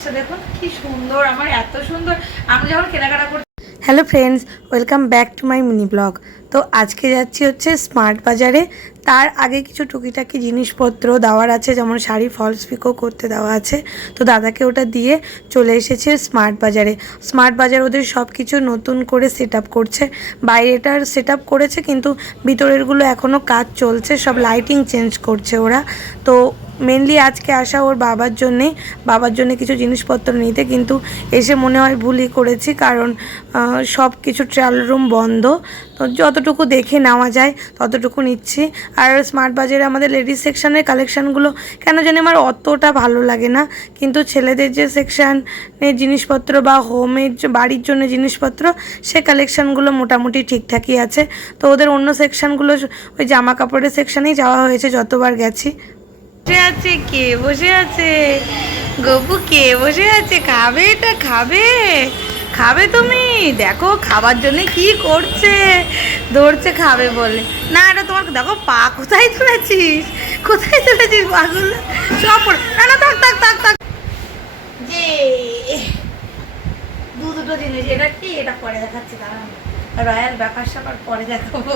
আচ্ছা, hello friends welcome back to my mini blog. তো আজকে যাচ্ছি হচ্ছে স্মার্ট বাজারে। তার আগে কিছু টুকিটাকি জিনিসপত্র দেওয়ার আছে যেমন শাড়ি ফলস পিকো করতে দেওয়া আছে। তো দাদাকে ওটা দিয়ে চলে এসেছে স্মার্ট বাজারে। স্মার্ট বাজার ওদের সব কিছু নতুন করে সেট করছে। বাইরেটার সেট করেছে কিন্তু ভিতরেরগুলো এখনও কাজ চলছে সব লাইটিং চেঞ্জ করছে ওরা। তো মেনলি আজকে আসা ওর বাবার জন্যে, বাবার জন্য কিছু জিনিসপত্র নিতে, কিন্তু এসে মনে হয় ভুলই করেছি, কারণ সব কিছু ট্রায়াল রুম বন্ধ। তো যতটুকু দেখে নেওয়া যায়, ততটুকু নিচ্ছি। আর স্মার্ট বাজারে আমাদের লেডিস সেকশানের কালেকশানগুলো কেন জানি আমার অতটা ভালো লাগে না, কিন্তু ছেলেদের যে সেকশানের জিনিসপত্র বা হোমের বাড়ির জন্য জিনিসপত্র, সে কালেকশানগুলো মোটামুটি ঠিকঠাকই আছে। তো ওদের অন্য সেকশানগুলো ওই জামা কাপড়ের সেকশানেই যাওয়া হয়েছে, যতবার গেছি। বসে আছে কে বসে আছে? গপু কে বসে আছে? খাবে এটা? খাবে? খাবে তুমি? দেখো খাবার জন্য কি করছে? ধরছে খাবে বলে। না, এটা তোমার দেখো পা কোথায় তুলেছিস? কোথায় তুলেছিস পাগুলো? সব না না, থাক থাক থাক থাক। যে দু দুটো জিনিস। এটা কি? এটা পরে দেখাচ্ছি দাঁড়ান রয়্যাল ব্যাপার স্যাপার পরে দেখাবো।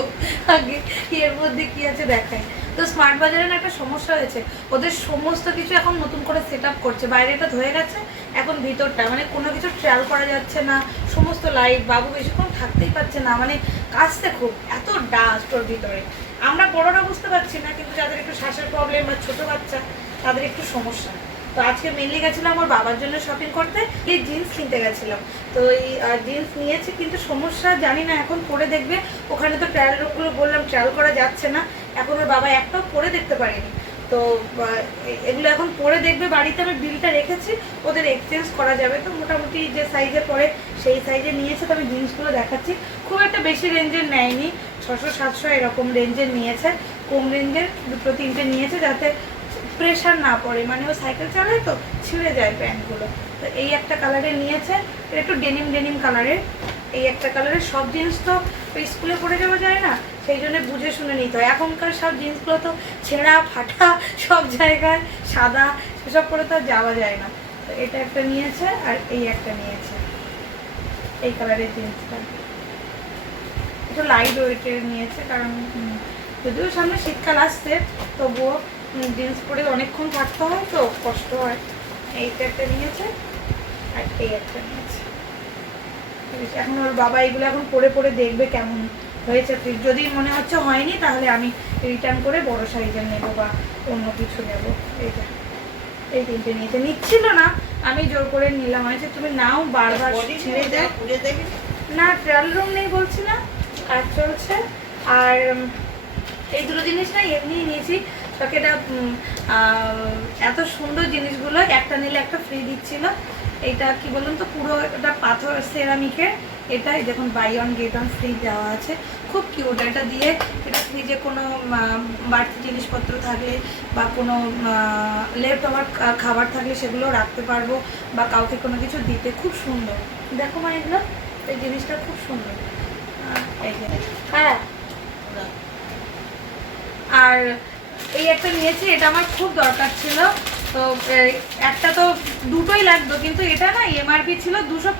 আগে এর মধ্যে কি আছে দেখাই। তো স্মার্ট বাজারে না একটা সমস্যা হয়েছে। ওদের সমস্ত কিছু এখন নতুন করে সেট আপ করছে। বাইরেটা ধরে গেছে, এখন ভিতরটা। মানে কোনো কিছু ট্রায়াল করা যাচ্ছে না, সমস্ত লাইট বাবু বেশিক্ষণ থাকতেই পারছে না। মানে কাজতে খুব, এত ডাস্ট ওর ভিতরে। আমরা বড়রা বুঝতে পারছি না, কিন্তু যাদের একটু শ্বাসের প্রবলেম বা ছোট বাচ্চা, তাদের একটু সমস্যা। তো আজকে মেনলি গেছিলাম আমার বাবার জন্য শপিং করতে এই জিন্স কিনতে গেছিলাম। তো এই জিন্স নিয়েছি, কিন্তু সমস্যা জানি না, এখন পরে দেখবে। ওখানে তো ট্রায়াল রুমগুলো বললাম ট্রায়াল করা যাচ্ছে না। এখন ওর বাবা একটাও পরে দেখতে পারেনি। তো এগুলো এখন পরে দেখবে, বাড়িতে আমি বিলটা রেখেছি, ওদের এক্সচেঞ্জ করা যাবে। তো মোটামুটি যে সাইজে পরে সেই সাইজে নিয়েছে, তো আমি জিন্সগুলো দেখাচ্ছি। খুব একটা বেশি রেঞ্জের নেয়নি, ছশো, সাতশো এরকম রেঞ্জের নিয়েছে। কম রেঞ্জের দুটো, তিনটে নিয়েছে যাতে প্রেশার না পড়ে। মানে ও সাইকেল চালায় তো, ছিঁড়ে যায় প্যান্টগুলো। তো এই একটা কালারের নিয়েছে একটু ডেনিম ডেনিম কালারের এই একটা কালারের সব জিন্স তো স্কুলে পড়ে যাওয়া যায় না? সেই জন্য বুঝে শুনে নিতে হয়। এখনকার সব জিন্সগুলো তো ছেঁড়া, ফাটা, সব জায়গায় সাদা, সেসব করে তো যাওয়া যায় না। তো এটা একটা নিয়েছে আর এই একটা নিয়েছে। এই কালারের জিন্সটা। একটু লাইট ওয়েটের নিয়েছে কারণ যদিও সামনে শীতকাল আসছে, তবুও জিন্স পরে অনেকক্ষণ থাকতে হয় তো কষ্ট হয়। এইটা একটা নিয়েছে আর এই একটা নিয়েছে। এখন ওর বাবা এগুলো এখন পরে পরে দেখবে কেমন হয়েছে। ঠিক যদি মনে হচ্ছে হয়নি তাহলে আমি রিটার্ন করে বড় সাইজের নেব বা অন্য কিছু নেব। এইটা এই তিনটে নিয়েছে। নিচ্ছিল না আমি জোর করে নিলাম। আছে তুমি নাও বারবার ছেড়ে দেয় না ট্রায়াল রুম নেই বলছি না কাজ চলছে। আর এই দুটো জিনিস না এমনিই নিয়েছি। তোকে এটা এত সুন্দর জিনিসগুলো একটা নিলে একটা ফ্রি দিচ্ছিল। এটা কি বলুন তো পুরো এটা পাথর সেরামিকের এটা এই দেখুন buy one get one free দেওয়া আছে। খুব কিউট এটা দিয়ে এটা ফ্রিজে কোনো বাড়তি জিনিসপত্র থাকলে বা কোনো লেফট ওভার খাবার থাকলে সেগুলো রাখতে পারব বা কাউকে কোনো কিছু দিতে। খুব সুন্দর। দেখো মা এগুলো এই জিনিসটা খুব সুন্দর। হ্যাঁ। আর এই একটা নিয়েছি এটা আমার খুব দরকার ছিল। তো একটা তো দুটোই লাগতো, কিন্তু এটা না এমআরপি ছিল দুশো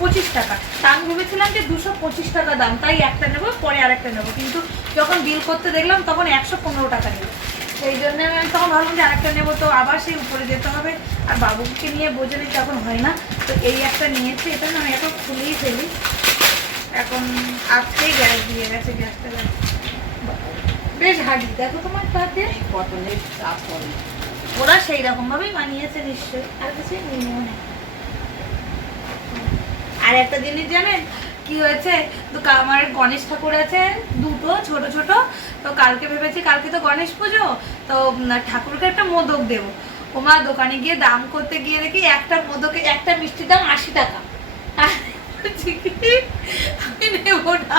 পঁচিশ টাকা। আমি ভেবেছিলাম যে দুশো পঁচিশ টাকা দাম, তাই একটা নেব, পরে আরেকটা নেব। কিন্তু যখন বিল করতে দেখলাম, তখন একশো পনেরো টাকা নেব। সেই জন্য আমি তখন ভাবলাম যে আরেকটা নেব, তো আবার সেই উপরে যেতে হবে। আর বাবুকে নিয়ে বোঝে নিতে তখন হয় না। তো এই একটা নিয়েছি, এটা আমি এখন খুলেই ফেলি। এখন আজকেই গ্যাস দিয়ে গেছে, গ্যাসটা বেশ হাড়ি দেখো তোমার তাতে। ওরা সেই রকম ভাবেই বানিয়েছে নিশ্চয়ই। আর কিছু নিয়েও নেই। আর একটা জিনিস জানেন কি হয়েছে? তো আমার গণেশ ঠাকুর আছে দুটো ছোট ছোট। তো কালকে ভেবেছি কালকে তো গণেশ পুজো তো ঠাকুরকে একটা মোদক দেবো। ওমা দোকানে গিয়ে দাম করতে গিয়ে দেখি একটা মোদকে একটা মিষ্টির দাম আশি টাকা। আমি নেব না।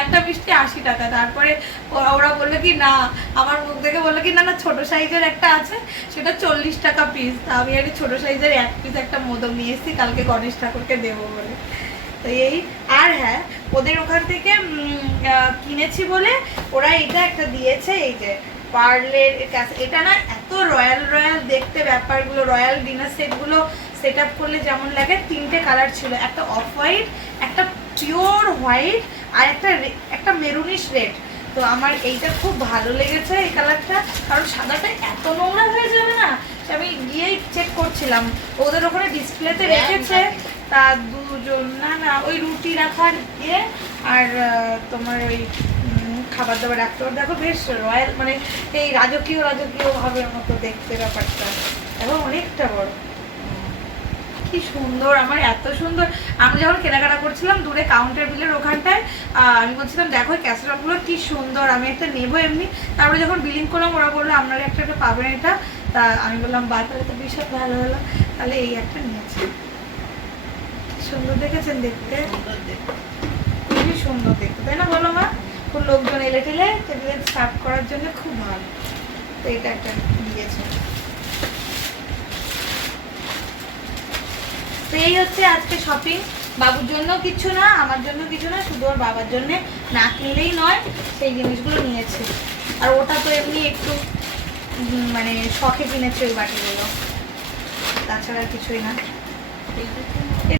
একটা মিষ্টি আশি টাকা। তারপরে ওরা বলল কি, না, আমার মুখ দেখে বলল কি, না না, ছোট সাইজের একটা আছে, সেটা চল্লিশ টাকা পিস তা আমি একটা ছোট সাইজের এক পিস একটা মোদক নিয়ে এসেছি, কালকে গণেশ ঠাকুরকে দেবো বলে। তো এই, আর হ্যাঁ ওদের ওখান থেকে কিনেছি বলে ওরা এটা একটা দিয়েছে, এই যে পার্লের এটা না এত রয়্যাল রয়্যাল দেখতে ব্যাপারগুলো, রয়্যাল ডিনার সেটগুলো সেট আপ করলে যেমন লাগে, তিনটে কালার ছিল, একটা অফ হোয়াইট, একটা পিওর হোয়াইট আর একটা একটা মেরুনিশ রেড তো আমার এইটা খুব ভালো লেগেছে এই কালারটা কারণ সাদাটা এত নোংরা হয়ে যাবে না আমি গিয়েই চেক করছিলাম। ওদের ওখানে ডিসপ্লেতে রেখেছে। তা দুজন না না ওই রুটি রাখার ইয়ে আর তোমার ওই খাবার দাবার রাখতে দেখো বেশ রয়্যাল মানে এই রাজকীয় রাজকীয় ভাবের মতো দেখতে ব্যাপারটা। এবং অনেকটা বড়। কি সুন্দর আমার এত সুন্দর। আমি যখন কেনাকাটা করছিলাম দূরে কাউন্টার বিলের ওখানটায় আমি বলছিলাম দেখো ক্যাসেরলগুলো কি সুন্দর আমি একটা নেব এমনি। তারপরে যখন বিলিং করলাম ওরা বলল আপনারা একটা একটা পাবেন এটা। তা আমি বললাম বা তাহলে তো ভীষণ ভালো হলো। তাহলে এই একটা নিয়েছি। সুন্দর দেখেছেন দেখতে? খুবই সুন্দর দেখতে তাই না বলো মা? খুব লোকজন এলে টেলে টেবিলে সার্ভ করার জন্য খুব ভালো। তো এটা একটা দিয়েছে এই হচ্ছে আজকে শপিং বাবুর জন্য কিছু না, আমার জন্য কিছু না, শুধু ওর বাবার জন্য না কিনলেই নয়, সেই জিনিসগুলো নিয়েছে। আর ওটা তো এমনি একটু মানে শখে কিনেছে ওই বাটিগুলো। তাছাড়া কিছুই না।